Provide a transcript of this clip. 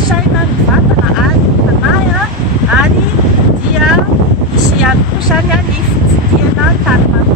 fisaina ny vatana ary ny fanahy ary dia misy ihany koa zany ny fitsidihana tany